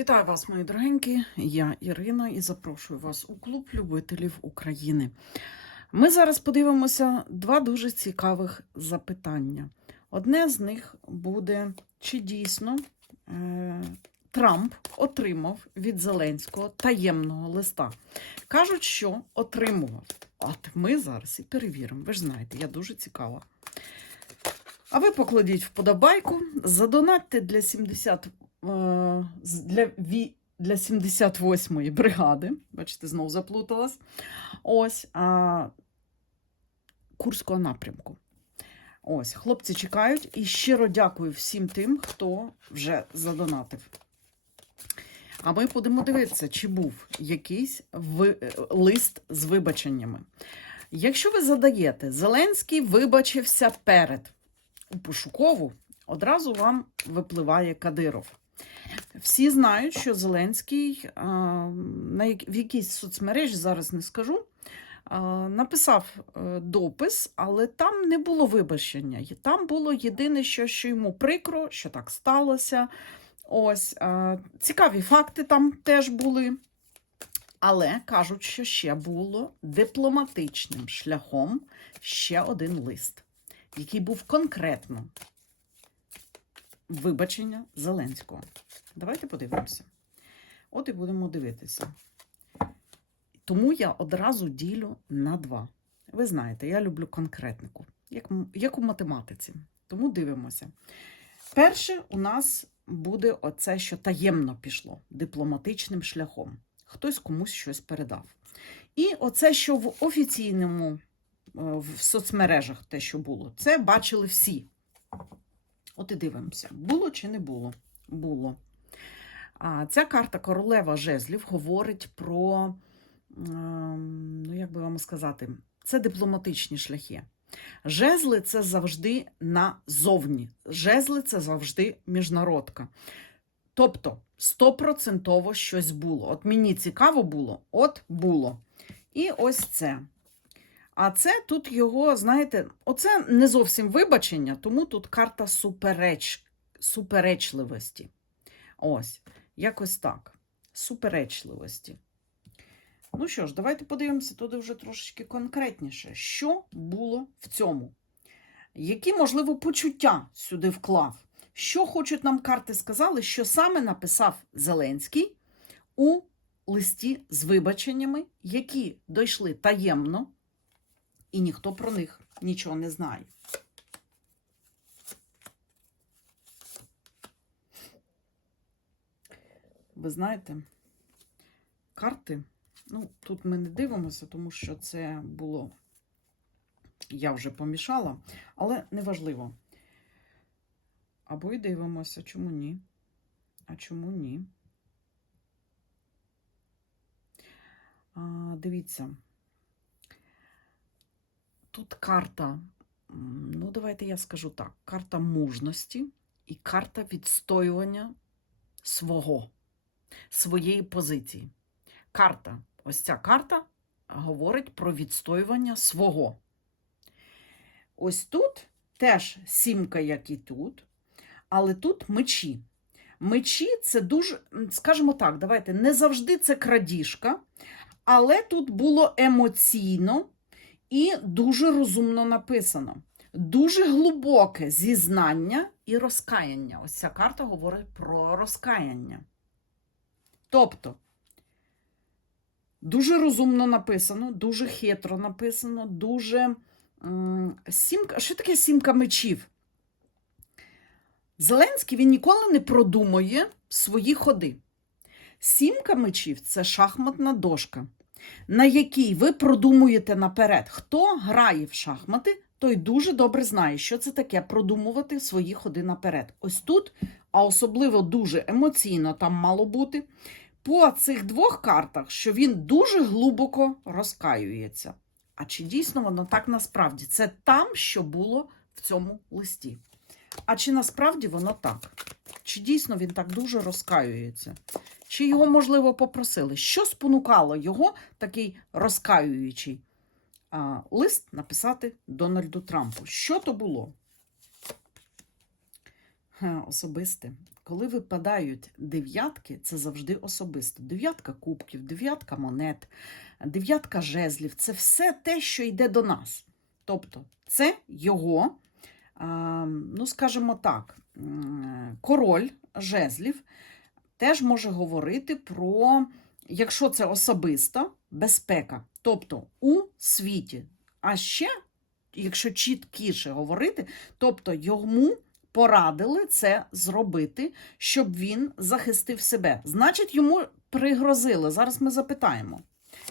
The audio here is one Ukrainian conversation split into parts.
Вітаю вас, мої дорогенькі. Я Ірина і запрошую вас у клуб любителів України. Ми зараз подивимося два дуже цікавих запитання. Одне з них буде, чи дійсно е, Трамп отримав від Зеленського таємного листа. Кажуть, що отримував. От ми зараз і перевіримо. Ви ж знаєте, я дуже цікава. А ви покладіть вподобайку, задонатьте для 70 е, з- для, для 78-ї бригади. Бачите, знову заплуталась. Ось а, Курського напрямку. Ось, хлопці чекають і щиро дякую всім тим, хто вже задонатив. А ми будемо дивитися, чи був якийсь ви- е, лист з вибаченнями. Якщо ви задаєте, Зеленський вибачився перед у пошукову, одразу вам випливає Кадиров. Всі знають, що Зеленський в якійсь соцмережі, зараз не скажу, написав е, допис, але там не було вибачення. Там було єдине, що, що йому прикро, що так сталося. Ось цікаві факти там теж були. Але кажуть, що ще було дипломатичним шляхом ще один лист, який був конкретно вибачення Зеленського. Давайте подивимося. От і будемо дивитися. Тому я одразу ділю на два. Ви знаєте, я люблю конкретнику, як, як у математиці. Тому дивимося. Перше у нас буде оце, що таємно пішло дипломатичним шляхом. Хтось комусь щось передав. І оце, що в офіційному, е, в соцмережах те, що було, це бачили всі. От і дивимося, було чи не було? Було. А ця карта королева жезлів говорить про, ем, ну як би вам сказати, це дипломатичні шляхи. Жезли це завжди назовні. Жезли це завжди міжнародка. Тобто, стопроцентово щось було. От мені цікаво було, от було. І ось це. А це тут його, знаєте, оце не зовсім вибачення, тому тут карта супереч, суперечливості. Ось, якось так. Суперечливості. Ну що ж, давайте подивимося туди вже трошечки конкретніше, що було в цьому. Які, можливо, почуття сюди вклав? Що хочуть нам карти сказали, що саме написав Зеленський у листі з вибаченнями, які дійшли таємно, і ніхто про них нічого не знає. Ви знаєте, карти, ну, тут ми не дивимося, тому що це було, я вже помішала, але неважливо. Або й дивимося, чому ні? А чому ні? А, дивіться. Тут карта, ну давайте я скажу так: карта мужності і карта відстоювання свого, своєї позиції. Карта, ось ця карта говорить про відстоювання свого. Ось тут теж сімка, як і тут, але тут мечі. Мечі це дуже, скажімо так, давайте, не завжди це крадіжка, але тут було емоційно і дуже розумно написано. Дуже глибоке зізнання і розкаяння. Ось ця карта говорить про розкаяння. Тобто, дуже розумно написано, дуже хитро написано, дуже сімка. Що таке сімка мечів? Зеленський він ніколи не продумує свої ходи. Сімка мечів це шахматна дошка, на якій ви продумуєте наперед. Хто грає в шахмати, той дуже добре знає, що це таке продумувати свої ходи наперед. Ось тут, а особливо дуже емоційно там мало бути, по цих двох картах, що він дуже глибоко розкаюється. А чи дійсно воно так насправді? Це там, що було в цьому листі. А чи насправді воно так? Чи дійсно він так дуже розкаюється? Чи його, можливо, попросили? Що спонукало його, такий розкаюючий а, лист написати Дональду Трампу? Що то було? Особисте. Коли випадають дев'ятки, це завжди особисто. Дев'ятка кубків, дев'ятка монет, дев'ятка жезлів це все те, що йде до нас. Тобто, це його, ну, скажімо так, король жезлів теж може говорити про, якщо це особиста безпека, тобто у світі. А ще, якщо чіткіше говорити, тобто йому порадили це зробити, щоб він захистив себе. Значить, йому пригрозили. Зараз ми запитаємо.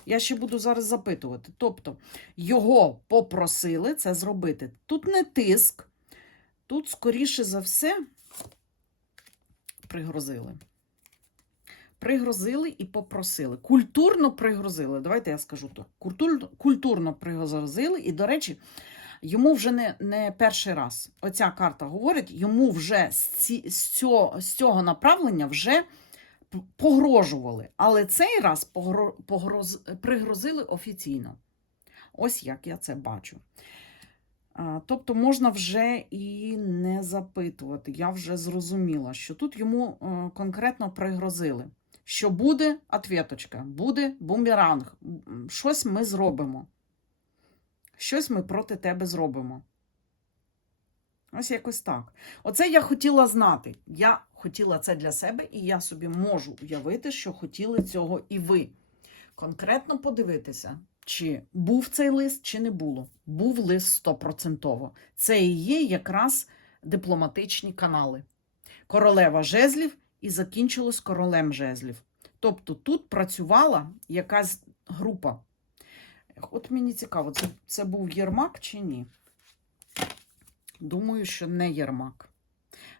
Я ще буду зараз запитувати. Тобто, його попросили це зробити. Тут не тиск, тут, скоріше за все, пригрозили. Пригрозили і попросили. Культурно пригрозили. Давайте я скажу так. Культурно, культурно пригрозили, і, до речі, йому вже не, не перший раз. Оця карта говорить, йому вже з, ці, з, цього, з цього направлення вже погрожували. Але цей раз погро, погроз, пригрозили офіційно. Ось як я це бачу. Тобто можна вже і не запитувати. Я вже зрозуміла, що тут йому е, конкретно пригрозили, що буде ответочка, буде бумеранг, щось ми зробимо. Щось ми проти тебе зробимо. Ось якось так. Оце я хотіла знати. Я хотіла це для себе, і я собі можу уявити, що хотіли цього і ви. Конкретно подивитися, чи був цей лист, чи не було. Був лист стопроцентово. Це і є якраз дипломатичні канали. Королева жезлів і закінчилось королем жезлів. Тобто тут працювала якась група. От мені цікаво, це, це був Єрмак чи ні? Думаю, що не Єрмак.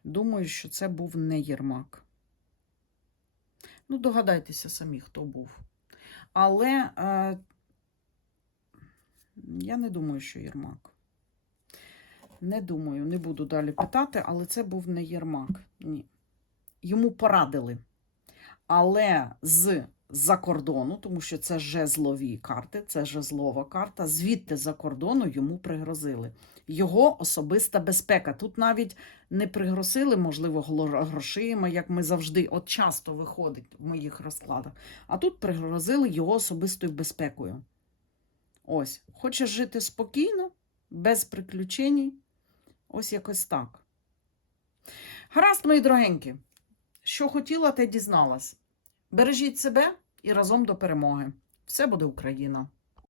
Думаю, що це був не Єрмак. Ну, догадайтеся самі, хто був. Але е, я не думаю, що Єрмак. Не думаю, не буду далі питати, але це був не Єрмак. Ні. Йому порадили. Але з за кордону, тому що це жезлові карти, це жезлова карта. Звідти за кордону йому пригрозили. Його особиста безпека. Тут навіть не пригрозили, можливо, грошима, як ми завжди, от часто виходить в моїх розкладах. А тут пригрозили його особистою безпекою. Ось, хоче жити спокійно, без приключень. Ось якось так. Гаразд, мої дорогенькі. Що хотіла, те дізналась. Бережіть себе і разом до перемоги. Все буде Україна!